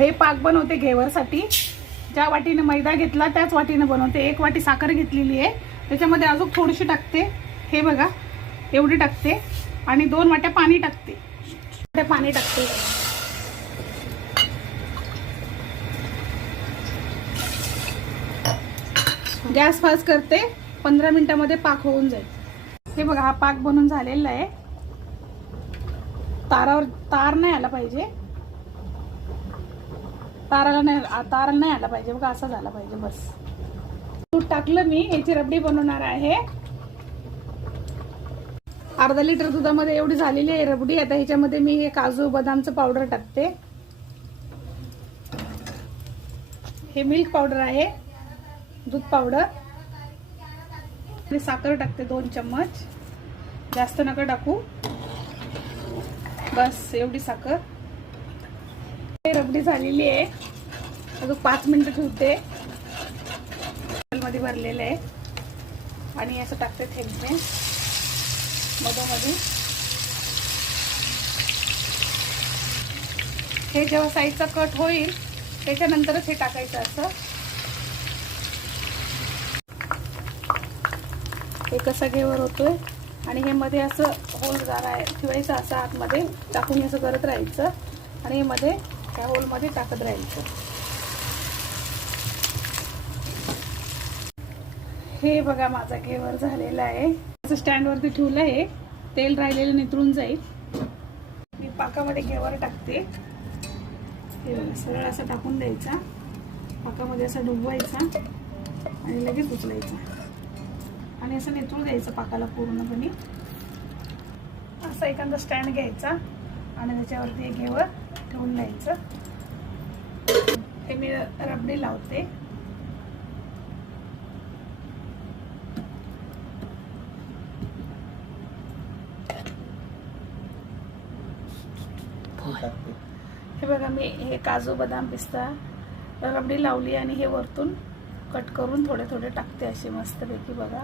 हे पाक बनवते घेवरसाठी. ज्या वाटीने मैदा घेतला त्याच वाटीने बनवते. 1 वाटी साखर घेतलेली आहे, त्याच्यामध्ये अजून थोडीशी टाकते. हे बघा एवढी टाकते आणि 2 वाट्या पाणी टाकते. पाणी टाकते. गॅस फास्ट करते. 15 मिनिटांमध्ये पाक होऊन जाईल. हे बघा हा पाक बनून झालेला आहे. तार नाही आला पाहिजे. ताराला नाही आला पाहिजे बघा, असा झाला पाहिजे बस. दूध टाकलं मी. याची रबडी बनवणार आहे. अर्धा लिटर दुधामध्ये एवढी झालेली आहे रबडी. आता ह्याच्यामध्ये मी हे काजू बदामचं पावडर टाकते. हे मिल्क पावडर आहे, दूध पावडर. साखर टाकते 2 चम्मच. जास्त नका टाकू, बस एवढी साखर. रबडी झालेली आहे. अजून 5 मिनिटं ठेवते. मध्ये भरलेलं आहे आणि असं टाकते थेंबे मधोमधी. हे जेव्हा साईडचा कट होईल त्याच्यानंतरच हे टाकायचं. असं हे कसा घेवर होतोय आणि हे मध्ये असं होल ठेवायचं. असं आतमध्ये टाकून असं करत राहायचं आणि हे मध्ये त्या होलमध्ये टाकत राहायचं. हे बघा माझा घेवर झालेला आहे. असं स्टँडवरती ठेवलं आहे. तेल राहिलेलं नितळून जाईल. मी पाकामध्ये घेवर टाकते. हे सरळ असं टाकून द्यायचा. पाकामध्ये असं डुबवायचा आणि लगेच उचलायचा आणि असं नितळू द्यायचं पाकाला पूर्णपणे. असं एखादा स्टँड घ्यायचा आणि त्याच्यावरती हे घेवर ठेवून द्यायचं. हे मी रबडी लावते. हे बघा मी हे काजू बदाम पिस्ता रबडी लावली आणि हे वरतून कट करून थोडे थोडे टाकते असे मस्तपैकी बघा.